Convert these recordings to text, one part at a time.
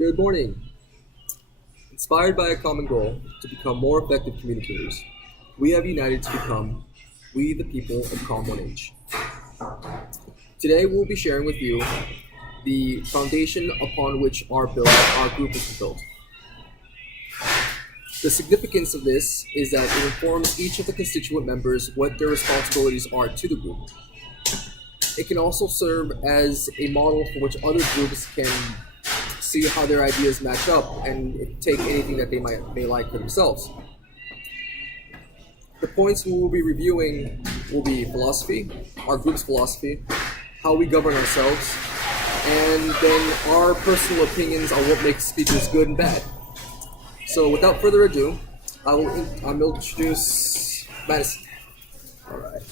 Good morning. Inspired by a common goal to become more effective communicators, we have united to become We the People of Calm 1H. Today we'll be sharing with you the foundation upon which our group is built. The significance of this is that it informs each of the constituent members what their responsibilities are to the group. It can also serve as a model for which other groups can see how their ideas match up and take anything that may like for themselves. The points we will be reviewing will be philosophy, our group's philosophy, how we govern ourselves, and then our personal opinions on what makes speeches good and bad. So without further ado, I'll introduce Madison. All right.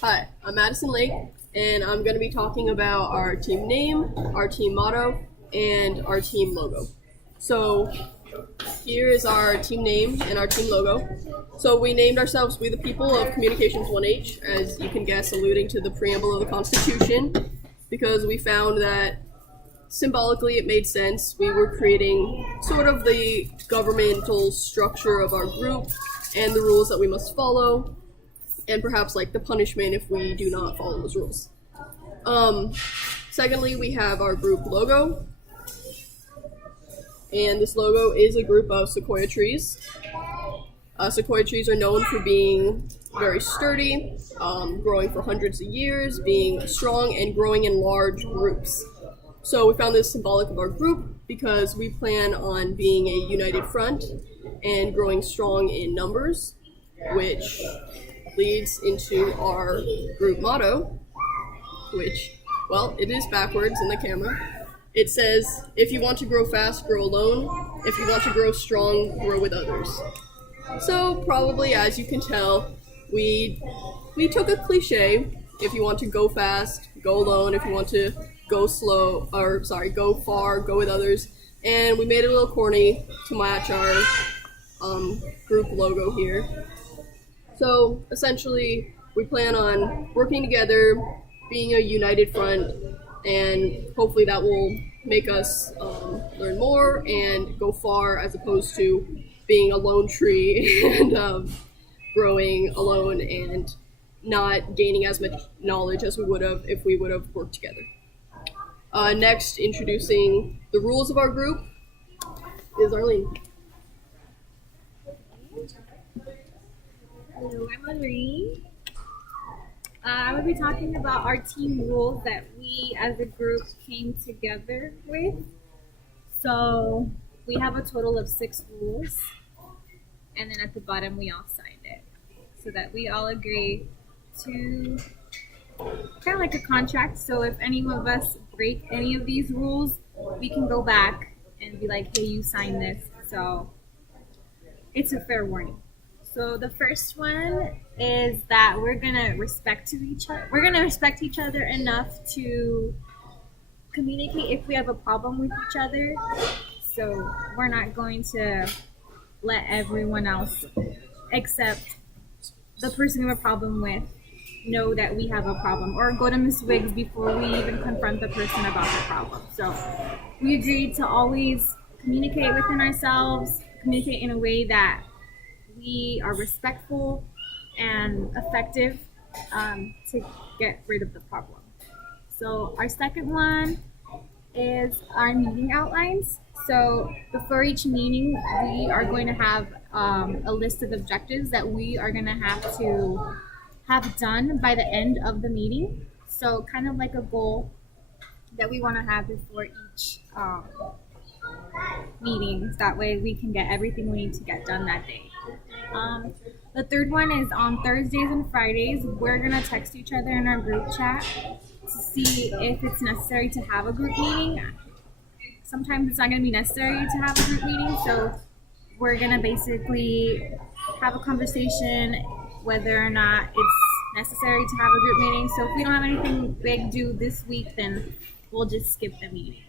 Hi, I'm Madison Lake, and I'm going to be talking about our team name, our team motto, and our team logo. So here is our team name and our team logo. So we named ourselves We the People of Communications 1H, as you can guess, alluding to the preamble of the Constitution, because we found that symbolically it made sense. We were creating sort of the governmental structure of our group and the rules that we must follow, and perhaps like the punishment if we do not follow those rules. Secondly, we have our group logo, and this logo is a group of sequoia trees. Sequoia trees are known for being very sturdy, growing for hundreds of years, being strong, and growing in large groups. So we found this symbolic of our group because we plan on being a united front and growing strong in numbers, which leads into our group motto, which, well, it is backwards in the camera. It says, if you want to grow fast, grow alone. If you want to grow strong, grow with others. So probably, as you can tell, we took a cliche. If you want to go fast, go alone. If you want to go go far, go with others. And we made it a little corny to match our group logo here. So essentially, we plan on working together, being a united front, and hopefully that will make us learn more and go far, as opposed to being a lone tree and growing alone and not gaining as much knowledge as we would have if we would have worked together. Next, introducing the rules of our group is Arlene. Hello, I'm Marie. I will be talking about our team rules that we as a group came together with. So we have a total of 6 rules, and then at the bottom we all signed it so that we all agree to kind of like a contract. So if any of us break any of these rules, we can go back and be like, hey, you signed this. So it's a fair warning. So the first one is that we're gonna respect each other. We're gonna respect each other enough to communicate if we have a problem with each other. So we're not going to let everyone else, except the person we have a problem with, know that we have a problem, or go to Miss Wiggs before we even confront the person about the problem. So we agreed to always communicate within ourselves, communicate in a way that we are respectful and effective to get rid of the problem. So our second one is our meeting outlines. So before each meeting, we are going to have a list of objectives that we are going to have done by the end of the meeting. So kind of like a goal that we want to have before each meeting. That way we can get everything we need to get done that day. The third one is on Thursdays and Fridays, we're going to text each other in our group chat to see if it's necessary to have a group meeting. Sometimes it's not going to be necessary to have a group meeting, so we're going to basically have a conversation whether or not it's necessary to have a group meeting. So if we don't have anything big due this week, then we'll just skip the meeting.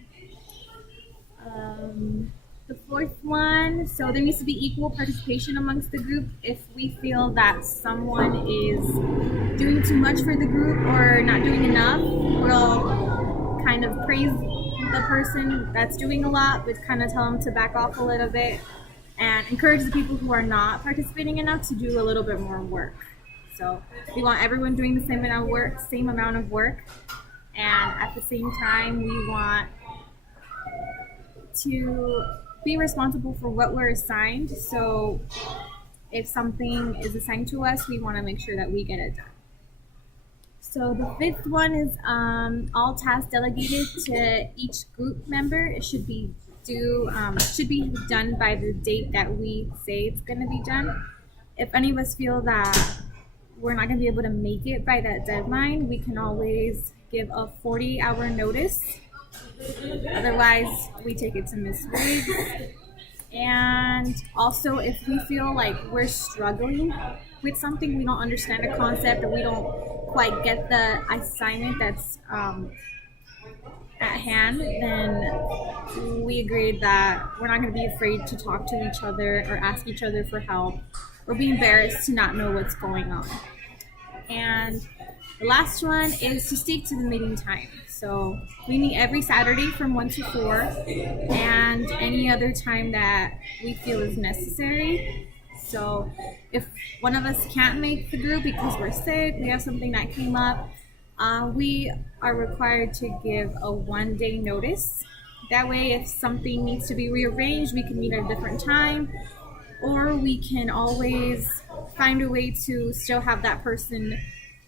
The fourth one, so there needs to be equal participation amongst the group. If we feel that someone is doing too much for the group or not doing enough, we'll kind of praise the person that's doing a lot, but kind of tell them to back off a little bit, and encourage the people who are not participating enough to do a little bit more work. So we want everyone doing the same amount of work, and at the same time, we want to be responsible for what we're assigned. So if something is assigned to us, we want to make sure that we get it done. So the fifth one is all tasks delegated to each group member. It should be done by the date that we say it's going to be done. If any of us feel that we're not going to be able to make it by that deadline, we can always give a 40-hour notice. Otherwise, we take it to Ms. Riggs. And also, if we feel like we're struggling with something, we don't understand a concept, or we don't quite get the assignment that's at hand, then we agreed that we're not going to be afraid to talk to each other or ask each other for help or be embarrassed to not know what's going on. And the last one is to stick to the meeting time. So we meet every Saturday from 1 to 4, and any other time that we feel is necessary. So if one of us can't make the group because we're sick, we have something that came up, we are required to give a 1-day notice. That way, if something needs to be rearranged, we can meet at a different time, or we can always find a way to still have that person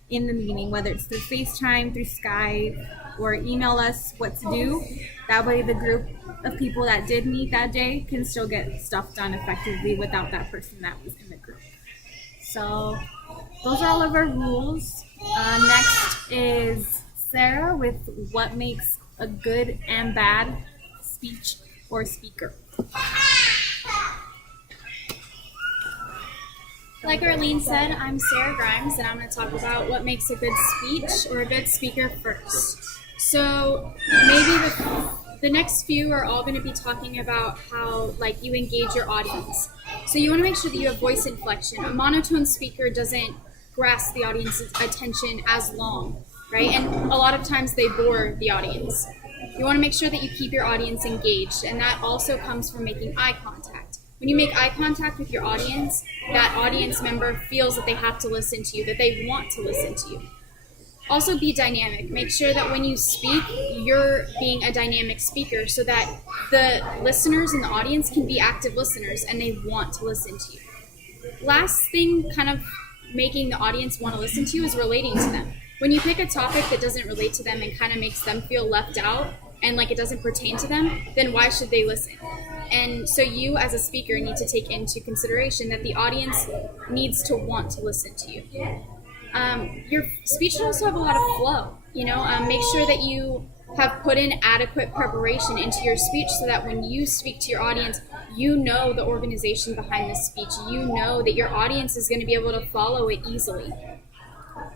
in the meeting, whether it's through FaceTime, through Skype, or email us what to do. That way the group of people that did meet that day can still get stuff done effectively without that person that was in the group. So those are all of our rules. Next is Sarah with what makes a good and bad speech or speaker. Like Arlene said, I'm Sarah Grimes, and I'm going to talk about what makes a good speech or a good speaker first. So maybe the next few are all going to be talking about how you engage your audience. So you want to make sure that you have voice inflection. A monotone speaker doesn't grasp the audience's attention as long, right? And a lot of times they bore the audience. You want to make sure that you keep your audience engaged, and that also comes from making eye contact. When you make eye contact with your audience, that audience member feels that they have to listen to you, that they want to listen to you. Also, be dynamic. Make sure that when you speak, you're being a dynamic speaker so that the listeners in the audience can be active listeners and they want to listen to you. Last thing, kind of making the audience want to listen to you, is relating to them. When you pick a topic that doesn't relate to them and kind of makes them feel left out and like it doesn't pertain to them, then why should they listen? And so you as a speaker need to take into consideration that the audience needs to want to listen to you. Your speech should also have a lot of flow. Make sure that you have put in adequate preparation into your speech so that when you speak to your audience, you know the organization behind the speech. You know that your audience is going to be able to follow it easily.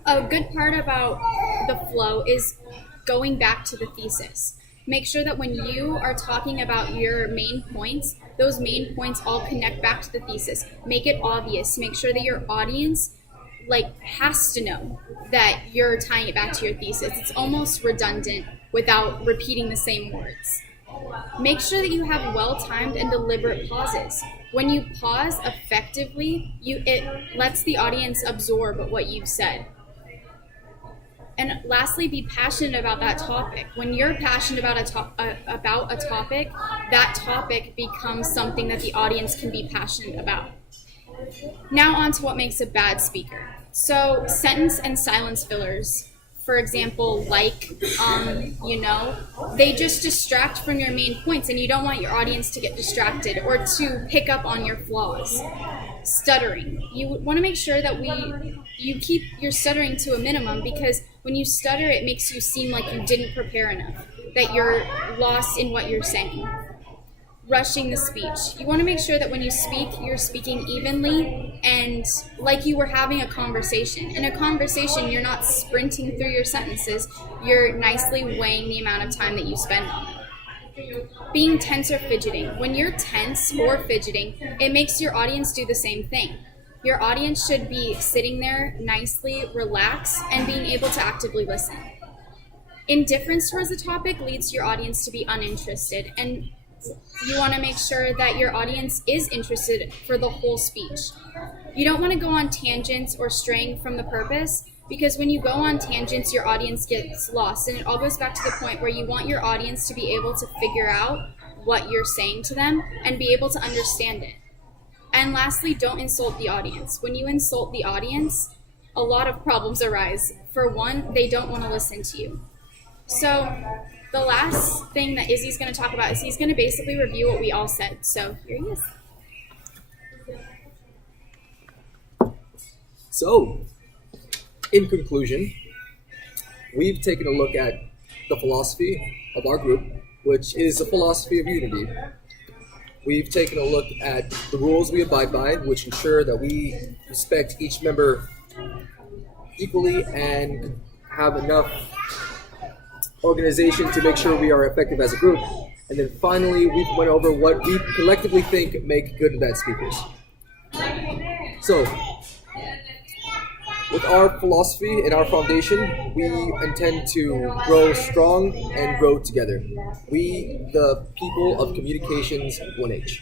A good part about the flow is going back to the thesis. Make sure that when you are talking about your main points, those main points all connect back to the thesis. Make it obvious. Make sure that your audience has to know that you're tying it back to your thesis. It's almost redundant without repeating the same words. Make sure that you have well-timed and deliberate pauses. When you pause effectively, it lets the audience absorb what you've said. And lastly, be passionate about that topic. When you're passionate about a topic, that topic becomes something that the audience can be passionate about. Now on to what makes a bad speaker. So sentence and silence fillers, for example, they just distract from your main points, and you don't want your audience to get distracted or to pick up on your flaws. Stuttering. You want to make sure that you keep your stuttering to a minimum, because when you stutter, it makes you seem like you didn't prepare enough, that you're lost in what you're saying. Rushing the speech. You want to make sure that when you speak, you're speaking evenly and like you were having a conversation. In a conversation, you're not sprinting through your sentences. You're nicely weighing the amount of time that you spend on it. Being tense or fidgeting. When you're tense or fidgeting, it makes your audience do the same thing. Your audience should be sitting there nicely, relaxed, and being able to actively listen. Indifference towards the topic leads your audience to be uninterested, and you want to make sure that your audience is interested for the whole speech. You don't want to go on tangents or straying from the purpose, because when you go on tangents, your audience gets lost, and it all goes back to the point where you want your audience to be able to figure out what you're saying to them and be able to understand it. And lastly, don't insult the audience. When you insult the audience, a lot of problems arise. For one, they don't want to listen to you. So the last thing that Izzy's going to talk about is he's going to basically review what we all said. So here he is. So, in conclusion, we've taken a look at the philosophy of our group, which is a philosophy of unity. We've taken a look at the rules we abide by, which ensure that we respect each member equally and have enough organization to make sure we are effective as a group. And then finally, we went over what we collectively think make good and bad speakers. So, with our philosophy and our foundation, we intend to grow strong and grow together. We, the people of Communications 1H.